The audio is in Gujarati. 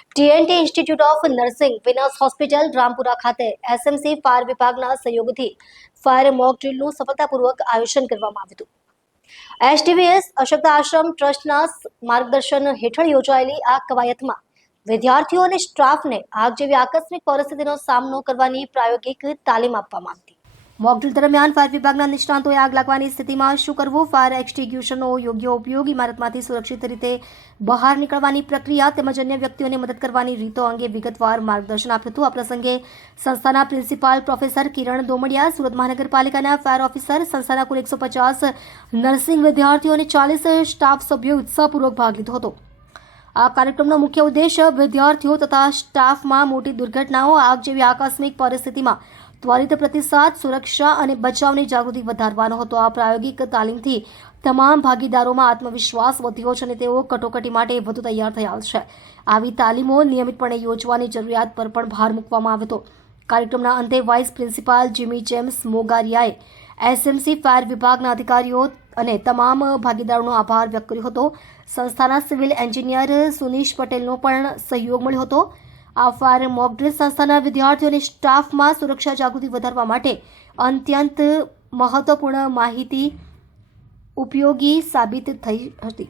ટીએનટી institute of nursing Venus hospital Rampura ખાતે એસએમસી ફાયર વિભાગના સહયોગથી ફાયર મોક ડ્રીલનું સફળતાપૂર્વક આયોજન કરવામાં આવ્યું હતું। એસટીવીએસ અશક્ત આશ્રમ ટ્રસ્ટના માર્ગદર્શન હેઠળ યોજાયેલી આ કવાયતમાં વિદ્યાર્થીઓ અને સ્ટાફને આગ જેવી આકસ્મિક પરિસ્થિતિનો સામનો કરવાની પ્રાયોગિક તાલીમ આપવામાં આવી। મોક ડ્રીલ દરમિયાન ફાયર વિભાગના નિષ્ણાતોએ આગ લાગવાની સ્થિતિમાં શું કરવું, ફાયર એક્સટિંગ્યુશરનો યોગ્ય ઉપયોગ, ઇમારતમાંથી સુરક્ષિત રીતે બહાર નીકળવાની પ્રક્રિયા તેમજ અન્ય વ્યક્તિઓને મદદ કરવાની રીતો અંગે વિગતવાર માર્ગદર્શન આપ્યું હતું। આ પ્રસંગે સંસ્થાના પ્રિન્સિપાલ પ્રોફેસર કિરણ દોમડિયા, સુરત મહાનગરપાલિકાના ફાયર ઓફિસર, સંસ્થાના કુલ 150 નર્સિંગ વિદ્યાર્થીઓ અને 40 સ્ટાફ સભ્યોએ ઉત્સાહપૂર્વક ભાગ લીધો હતો। આ કાર્યક્રમનો મુખ્ય ઉદ્દેશ વિદ્યાર્થીઓ તથા સ્ટાફમાં મોટી દુર્ઘટનાઓ, આગ જેવી આકસ્મિક પરિસ્થિતિમાં ત્વરિત પ્રતિસાદ, સુરક્ષા અને બચાવની જાગૃતિ વધારવાનો હતો। આ પ્રાયોગિક તાલીમથી તમામ ભાગીદારોમાં આત્મવિશ્વાસ વધ્યો છે અને તેઓ કટોકટી માટે વધુ તૈયાર થયા છે। આવી તાલીમો નિયમિતપણે યોજવાની જરૂરિયાત પર પણ ભાર મૂકવામાં આવ્યો હતો। કાર્યક્રમના અંતે વાઇસ પ્રિન્સિપાલ જીમી જેમ્સ મોગારિયાએ એસએમસી ફાયર વિભાગના અધિકારીઓ અને તમામ ભાગીદારોનો આભાર વ્યક્ત કર્યો હતો। સંસ્થાના સિવિલ એન્જિનિયર સુનીશ પટેલનો પણ સહયોગ મળ્યો હતો। આ ફાયર મોક ડ્રીલ સંસ્થાના વિદ્યાર્થીઓ અને સ્ટાફમાં સુરક્ષા જાગૃતિ વધારવા માટે અત્યંત મહત્વપૂર્ણ માહિતી ઉપયોગી સાબિત થઈ હતી।